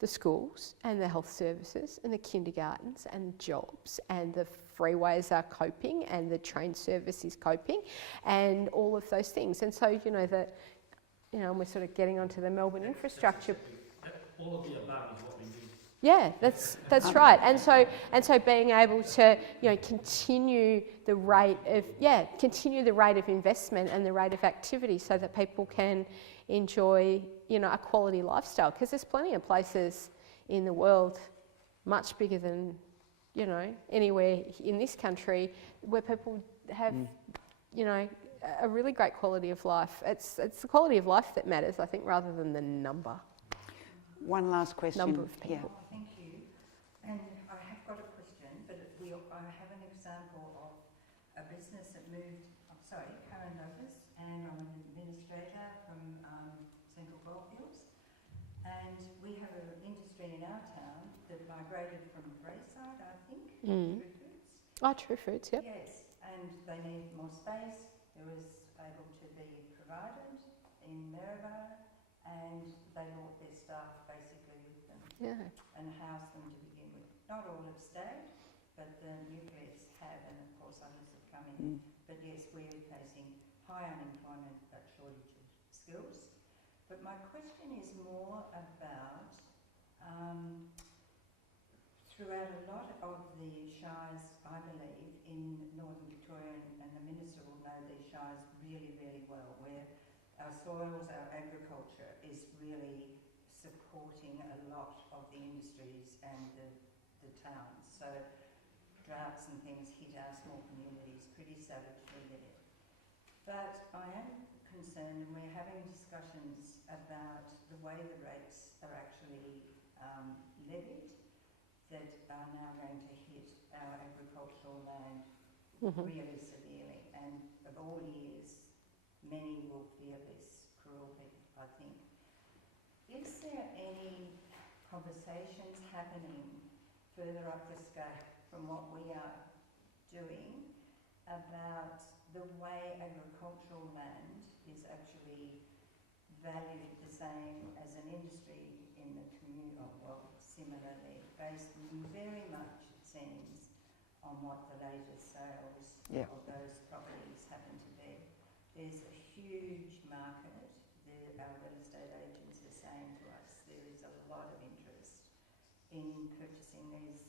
the schools and the health services and the kindergartens and jobs and the freeways are coping and the train service is coping and all of those things. And so, you know, that, you know, we're sort of getting onto the Melbourne infrastructure. All of the above is what we need. Yeah, that's right. And so being able to, you know, continue the rate of investment and the rate of activity so that people can enjoy, you know, a quality lifestyle. Because there's plenty of places in the world, much bigger than, you know, anywhere in this country, where people have, you know, a really great quality of life. It's the quality of life that matters, I think, rather than the number. One last question. Number of people. Yeah. Thank you. And I have got a question, but I have an example of a business that moved. I'm sorry, Karen Douglas, and I'm an administrator from Central Goldfields. And we have an industry in our town that migrated from Braeside, I think, True Foods. Oh, True Foods, yep. Yes, and they needed more space. It was able to be provided in Maryborough, and they brought their staff basically with them and housed them to begin with. Not all have stayed, but the nucleus have, and of course others have come in. But yes, we're facing high unemployment but shortage of skills. But my question is more about throughout a lot of the shires, I believe, in Northern Victoria, and the Minister will know these shires really, really well, where our soils, our agriculture is really supporting a lot of the industries and the towns. So droughts and things hit our small communities pretty savagely there. But I am concerned, and we're having discussions about the way the rates are actually levied, that are now going to hit our agricultural land really severely. And of all years, many will fear this cruelty, I think. Is there any conversations happening further up the scale from what we are doing about the way agricultural land is actually valued the same as an industry in the community, well, similarly, based very much, it seems, on what the latest sales of those properties happen to be? There's a huge market. Our real estate agents are saying to us there is a lot of interest in purchasing these